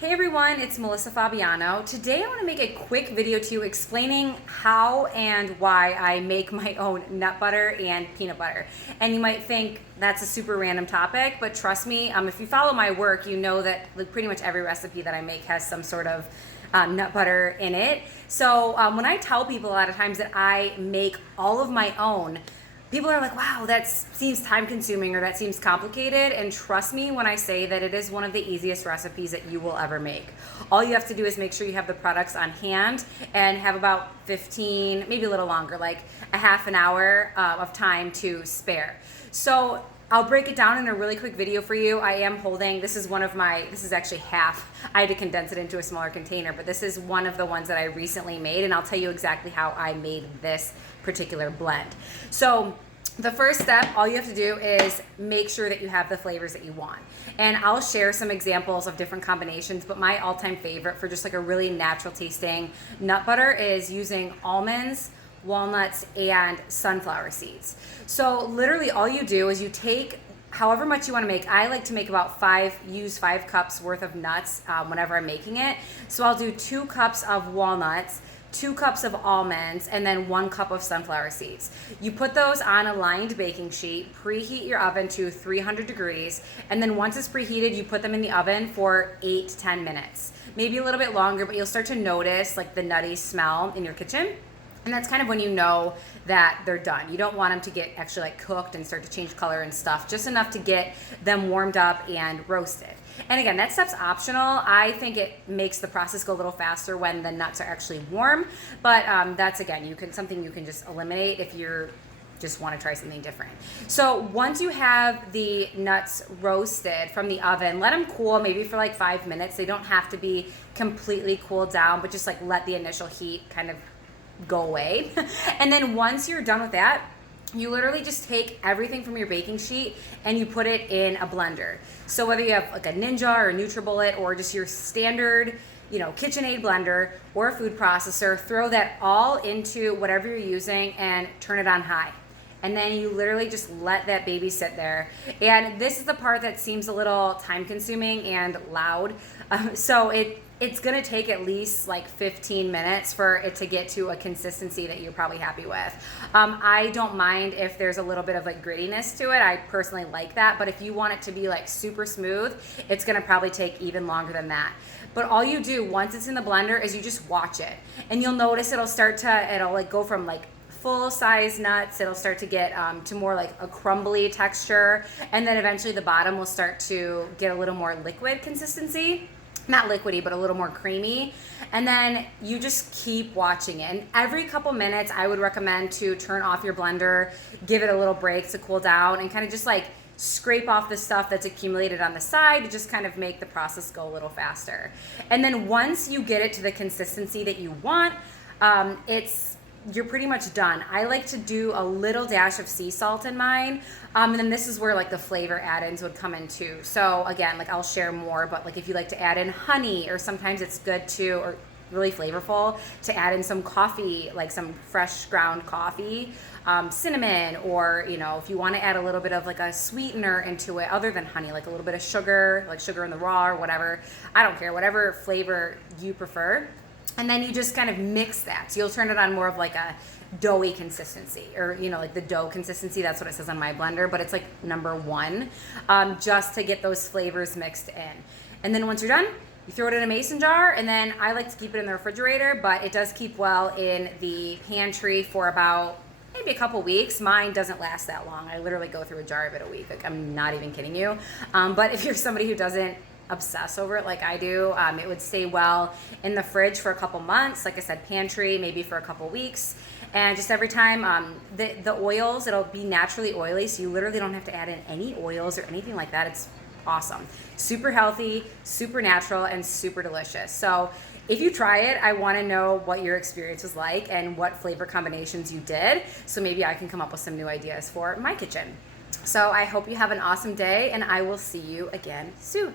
Hey everyone, it's Melissa Fabiano. Today I want to make a quick video to you explaining how and why I make my own nut butter and peanut butter. And you might think that's a super random topic, but trust me, if you follow my work, you know that pretty much every recipe that I make has some sort of nut butter in it. So when I tell people a lot of times that I make all of my own, people are like, wow, that seems time consuming or that seems complicated. And trust me when I say that it is one of the easiest recipes that you will ever make. All you have to do is make sure you have the products on hand and have about 15, maybe a little longer, like a half an hour of time to spare. So I'll break it down in a really quick video for you. I am holding, this is actually half. I had to condense it into a smaller container, but this is one of the ones that I recently made, and I'll tell you exactly how I made this particular blend. So the first step, all you have to do is make sure that you have the flavors that you want. And I'll share some examples of different combinations, but my all-time favorite for just like a really natural tasting nut butter is using almonds, walnuts, and sunflower seeds. So literally all you do is you take however much you want to make. I like to make about use 5 cups worth of nuts whenever I'm making it. So I'll do 2 cups of walnuts, 2 cups of almonds, and then 1 cup of sunflower seeds. You put those on a lined baking sheet, preheat your oven to 300 degrees, and then once it's preheated, you put them in the oven for 8 to 10 minutes. Maybe a little bit longer, but you'll start to notice like the nutty smell in your kitchen. And that's kind of when you know that they're done. You don't want them to get actually like cooked and start to change color and stuff, just enough to get them warmed up and roasted. And again, that step's optional. I think it makes the process go a little faster when the nuts are actually warm, but that's again, something you can just eliminate if you're just want to try something different. So once you have the nuts roasted from the oven, let them cool maybe for like 5 minutes. They don't have to be completely cooled down, but just like let the initial heat kind of go away. And then once you're done with that, you literally just take everything from your baking sheet and you put it in a blender. So whether you have like a Ninja or a NutriBullet or just your standard, KitchenAid blender or a food processor, throw that all into whatever you're using and turn it on high. And then you literally just let that baby sit there. And this is the part that seems a little time consuming and loud. So it's gonna take at least like 15 minutes for it to get to a consistency that you're probably happy with. I don't mind if there's a little bit of like grittiness to it. I personally like that, but if you want it to be like super smooth, it's gonna probably take even longer than that. But all you do once it's in the blender is you just watch it. And you'll notice it'll like go from like full size nuts, it'll start to get to more like a crumbly texture, and then eventually the bottom will start to get a little more liquid consistency. Not liquidy, but a little more creamy. And then you just keep watching it. And every couple minutes, I would recommend to turn off your blender, give it a little break to cool down, and kind of just like scrape off the stuff that's accumulated on the side to just kind of make the process go a little faster. And then once you get it to the consistency that you want, you're pretty much done. I like to do a little dash of sea salt in mine. And then this is where like the flavor add-ins would come in too. So again, like I'll share more, but like if you like to add in honey, or sometimes it's good to, or really flavorful, to add in some coffee, like some fresh ground coffee, cinnamon, or if you want to add a little bit of like a sweetener into it other than honey, like a little bit of sugar, like sugar in the raw or whatever. I don't care, whatever flavor you prefer. And then you just kind of mix that. So you'll turn it on more of like a doughy consistency, or like the dough consistency. That's what it says on my blender, but it's like number 1, just to get those flavors mixed in. And then once you're done, you throw it in a mason jar, and then I like to keep it in the refrigerator, but it does keep well in the pantry for about maybe a couple weeks. Mine doesn't last that long. I literally go through a jar of it a week. Like, I'm not even kidding you. But if you're somebody who doesn't obsess over it like I do, it would stay well in the fridge for a couple months. Like I said, pantry maybe for a couple weeks. And just every time, the oils, it'll be naturally oily, so you literally don't have to add in any oils or anything like that. It's awesome. Super healthy, super natural, and super delicious. So if you try it, I want to know what your experience was like and what flavor combinations you did, so maybe I can come up with some new ideas for my kitchen. So I hope you have an awesome day, and I will see you again soon.